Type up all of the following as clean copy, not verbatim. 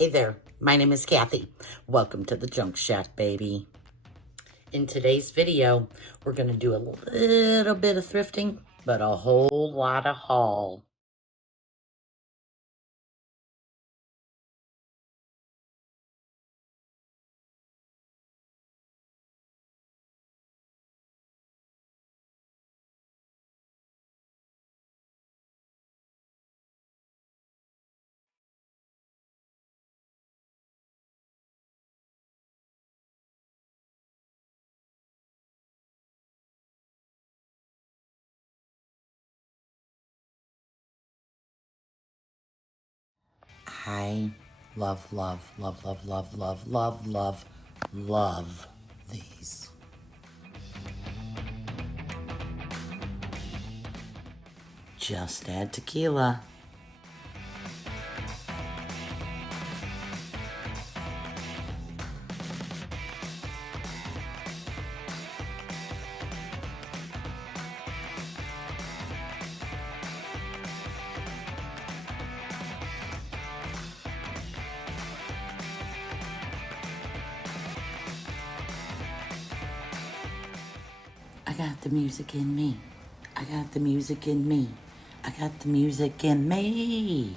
Hey there, my name is Kathy. Welcome to the Junk Shack, baby. In today's video, we're going to do a little bit of thrifting, but a whole lot of haul. I love, love, love, love, love, love, love, love, love these. Just add tequila. I got the music in me. I got the music in me. I got the music in me.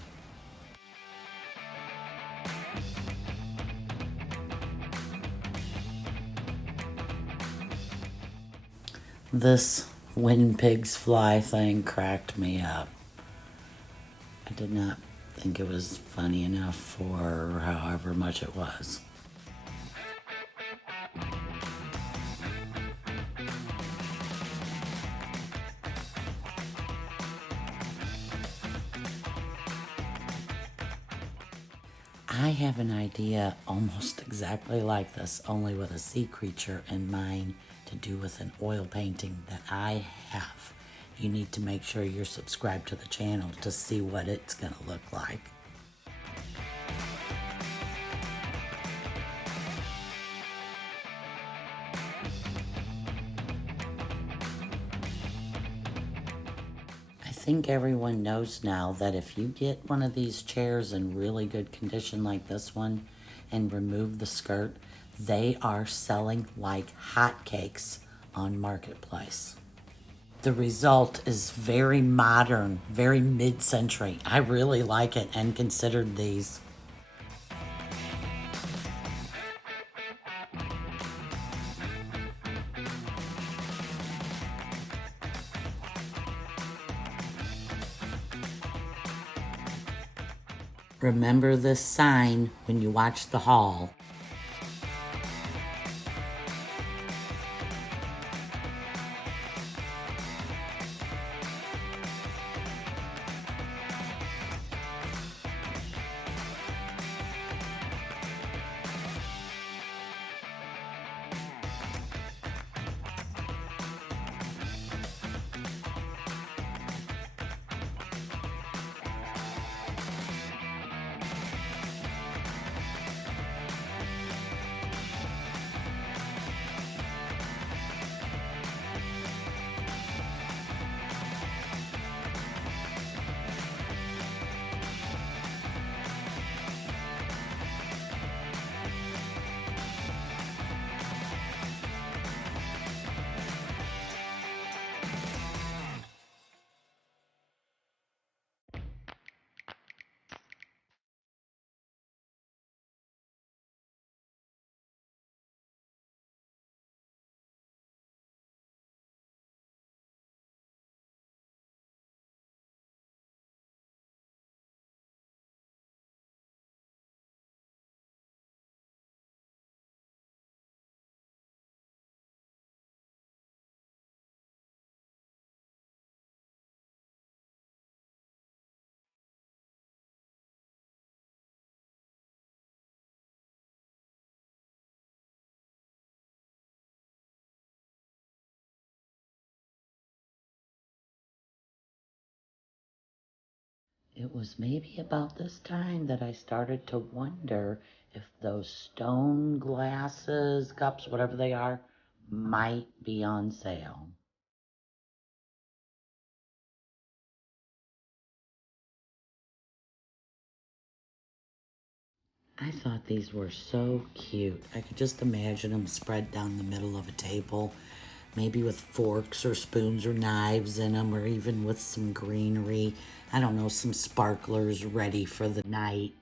This when pigs fly thing cracked me up. I did not think it was funny enough for however much it was. I have an idea almost exactly like this, only with a sea creature in mind to do with an oil painting that I have. You need to make sure you're subscribed to the channel to see what it's going to look like. I think everyone knows now that if you get one of these chairs in really good condition like this one and remove the skirt, they are selling like hotcakes on Marketplace. The result is very modern, very mid-century. I really like it and considered these. Remember this sign when you watch the haul. It was maybe about this time that I started to wonder if those stone glasses, cups, whatever they are, might be on sale. I thought these were so cute. I could just imagine them spread down the middle of a table, maybe with forks or spoons or knives in them, or even with some greenery. I don't know, some sparklers ready for the night.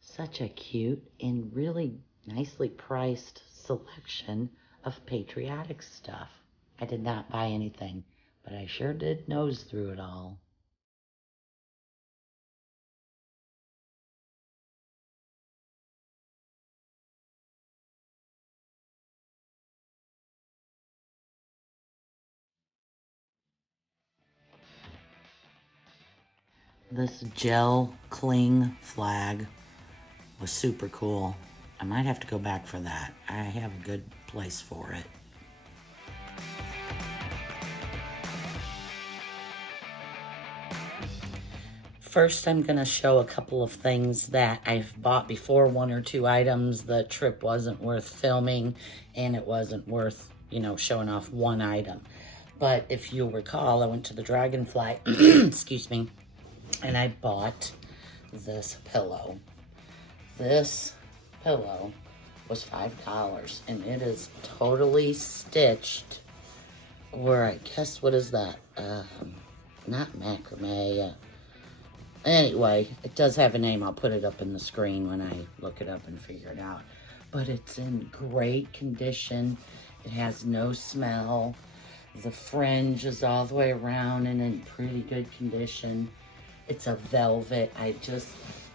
Such a cute and really nicely priced selection of patriotic stuff. I did not buy anything, but I sure did nose through it all. This gel cling flag was super cool. I might have to go back for that. I have a good place for it. First, I'm going to show a couple of things that I've bought before, one or two items. The trip wasn't worth filming, and it wasn't worth, showing off one item. But if you'll recall, I went to the Dragonfly, excuse me, and I bought this pillow. This pillow was $5, and it is totally stitched, or I guess, what is that? Not macrame, anyway, it does have a name. I'll put it up in the screen when I look it up and figure it out. But it's in great condition. It has no smell. The fringe is all the way around and in pretty good condition. It's a velvet. I just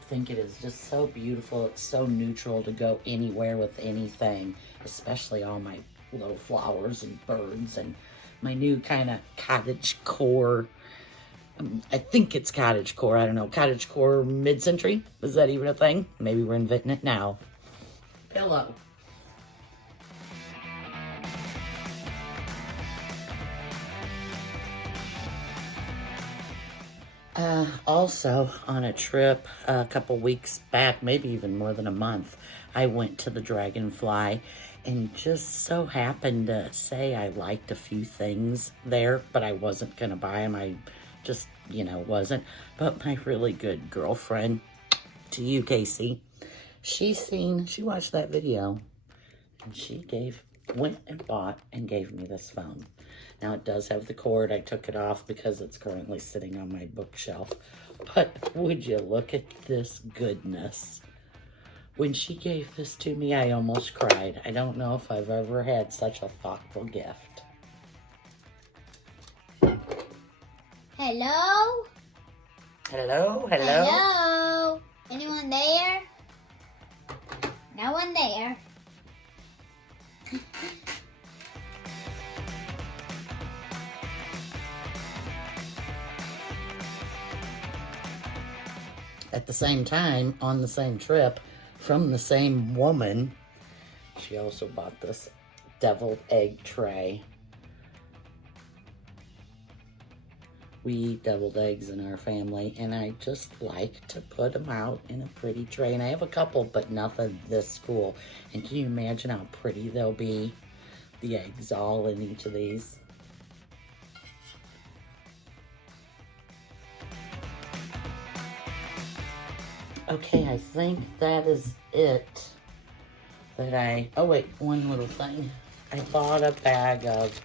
think it is just so beautiful. It's so neutral to go anywhere with anything, especially all my little flowers and birds and my new kind of cottage core. I think it's cottagecore. I don't know. Cottagecore mid-century? Is that even a thing? Maybe we're inventing it now. Pillow. Also, on a trip a couple weeks back, maybe even more than a month, I went to the Dragonfly and just so happened to say I liked a few things there, but I wasn't going to buy them. I just, wasn't. But my really good girlfriend, to you, Casey, she watched that video, and she went and bought and gave me this phone. Now, it does have the cord. I took it off because it's currently sitting on my bookshelf. But would you look at this goodness? When she gave this to me, I almost cried. I don't know if I've ever had such a thoughtful gift. Hello? Hello? Hello? Anyone there? No one there. At the same time, on the same trip, from the same woman, she also bought this deviled egg tray. We eat deviled eggs in our family, and I just like to put them out in a pretty tray. And I have a couple, but nothing this cool. And can you imagine how pretty they'll be? The eggs all in each of these. Okay, I think that is it. Oh wait, one little thing. I bought a bag of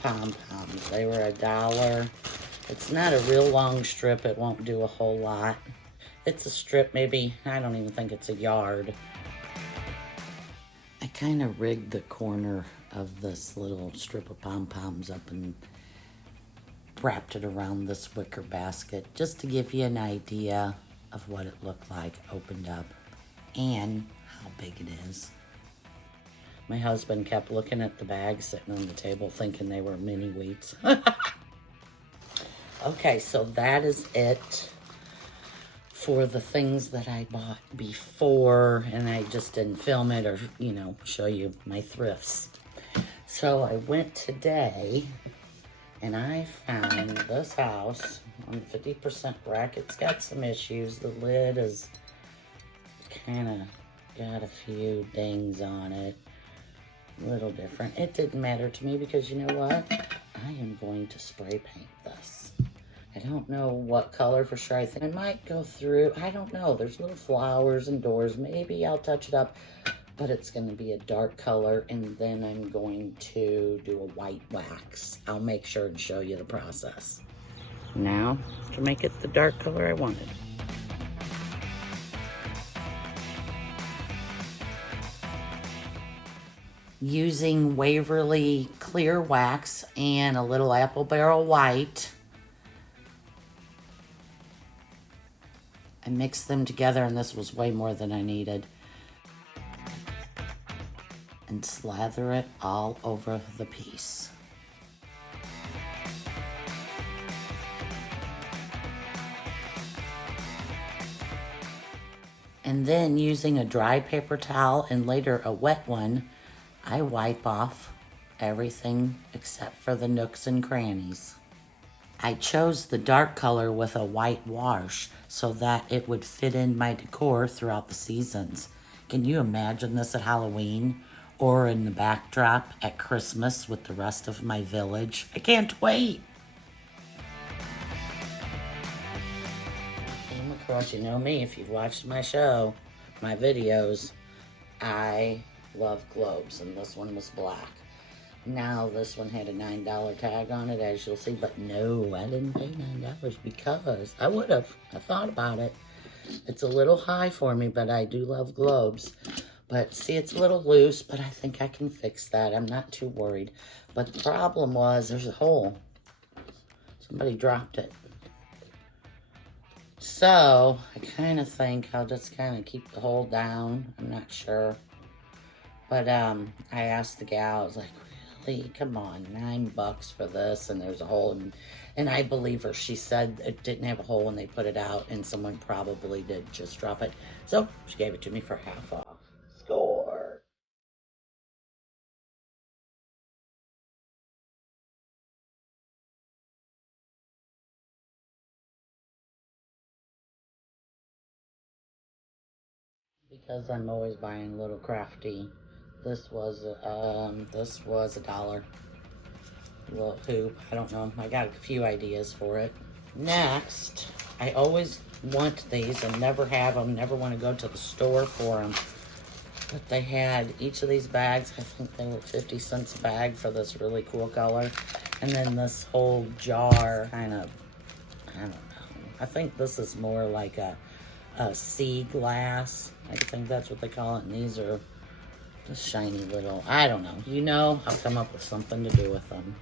pom-poms. They were $1. It's not a real long strip. It won't do a whole lot. It's a strip, maybe, I don't even think it's a yard. I kind of rigged the corner of this little strip of pom-poms up and wrapped it around this wicker basket just to give you an idea of what it looked like opened up and how big it is. My husband kept looking at the bags sitting on the table thinking they were mini wheats. Okay, so that is it for the things that I bought before, and I just didn't film it or, show you my thrifts. So I went today And I found this house on 50% rack. It's got some issues. The lid is kind of got a few dings on it. A little different. It didn't matter to me because you know what? I am going to spray paint this. I don't know what color for sure. I think I might go through. I don't know. There's little flowers and doors. Maybe I'll touch it up. But it's going to be a dark color, and then I'm going to do a white wax. I'll make sure and show you the process. Now, to make it the dark color I wanted. Using Waverly clear wax and a little apple barrel white, I mixed them together, and this was way more than I needed. And slather it all over the piece. And then using a dry paper towel and later a wet one, I wipe off everything except for the nooks and crannies. I chose the dark color with a white wash so that it would fit in my decor throughout the seasons. Can you imagine this at Halloween? Or in the backdrop at Christmas with the rest of my village. I can't wait. Came across, you know me, if you've watched my show, my videos, I love globes, and this one was black. Now this one had a $9 tag on it, as you'll see, but no, I didn't pay $9 because I would have. I thought about it. It's a little high for me, but I do love globes. But see, it's a little loose, but I think I can fix that. I'm not too worried. But the problem was there's a hole. Somebody dropped it. So I kind of think I'll just kind of keep the hole down. I'm not sure. But I asked the gal, I was like, really? Come on, $9 for this, and there's a hole. And I believe her. She said it didn't have a hole when they put it out, and someone probably did just drop it. So she gave it to me for half off. Score. Because I'm always buying little Crafty. This was $1. Little hoop. I don't know. I got a few ideas for it. Next, I always want these and never have them. Never want to go to the store for them. But they had each of these bags, I think they were 50 cents a bag for this really cool color. And then this whole jar kind of, I don't know. I think this is more like a sea glass. I think that's what they call it. And these are just shiny little, I don't know. You know, I'll come up with something to do with them.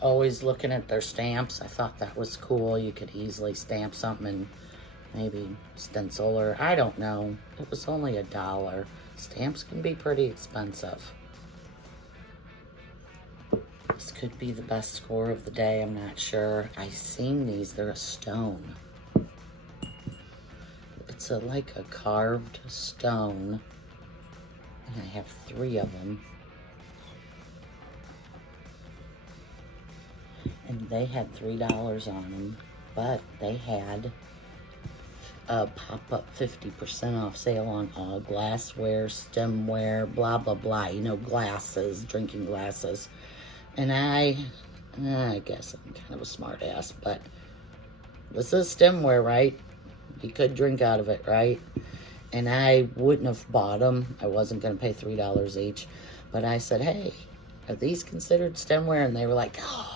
Always looking at their stamps. I thought that was cool. You could easily stamp something and maybe stencil, or I don't know. It was only $1. Stamps can be pretty expensive. This could be the best score of the day. I'm not sure. I seen these. They're a stone. It's like a carved stone. And I have 3 of them. And they had $3 on them, but they had a pop-up 50% off sale on all glassware, stemware, blah, blah, blah. You know, glasses, drinking glasses. And I guess I'm kind of a smart ass, but this is stemware, right? You could drink out of it, right? And I wouldn't have bought them. I wasn't going to pay $3 each. But I said, hey, are these considered stemware? And they were like, oh.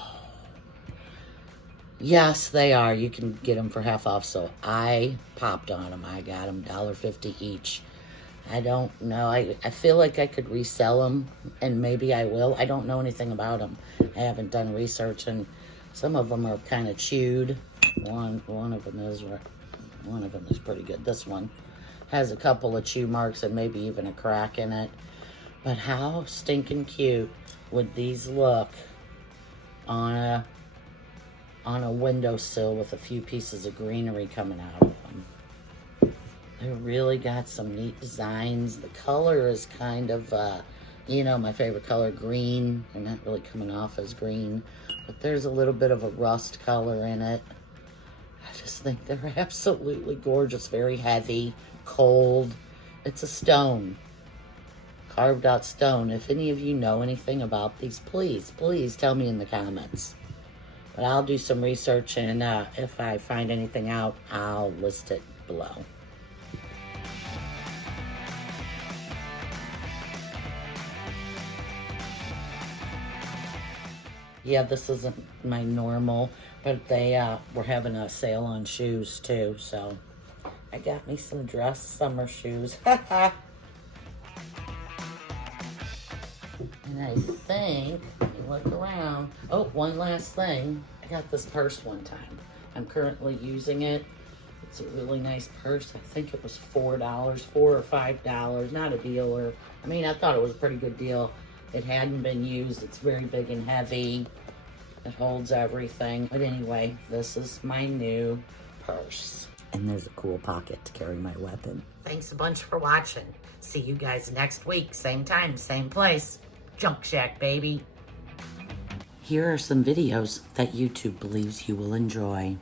Yes, they are. You can get them for half off. So I popped on them. I got them $1.50 each. I don't know. I feel like I could resell them, and maybe I will. I don't know anything about them. I haven't done research, and some of them are kind of chewed. One of them is pretty good. This one has a couple of chew marks and maybe even a crack in it. But how stinking cute would these look on a windowsill with a few pieces of greenery coming out of them. They really got some neat designs. The color is kind of, you know, my favorite color, green. They're not really coming off as green, but there's a little bit of a rust color in it. I just think they're absolutely gorgeous, very heavy, cold. It's a stone, carved out stone. If any of you know anything about these, please tell me in the comments. But I'll do some research, and if I find anything out, I'll list it below. Yeah, this isn't my normal, but they were having a sale on shoes too, so I got me some dress summer shoes. And I think, let me look around. Oh, one last thing. I got this purse one time. I'm currently using it. It's a really nice purse. I think it was $4, $4 or $5. Not a dealer. I mean, I thought it was a pretty good deal. It hadn't been used. It's very big and heavy. It holds everything. But anyway, this is my new purse. And there's a cool pocket to carry my weapon. Thanks a bunch for watching. See you guys next week. Same time, same place. Junk Shack, baby. Here are some videos that YouTube believes you will enjoy.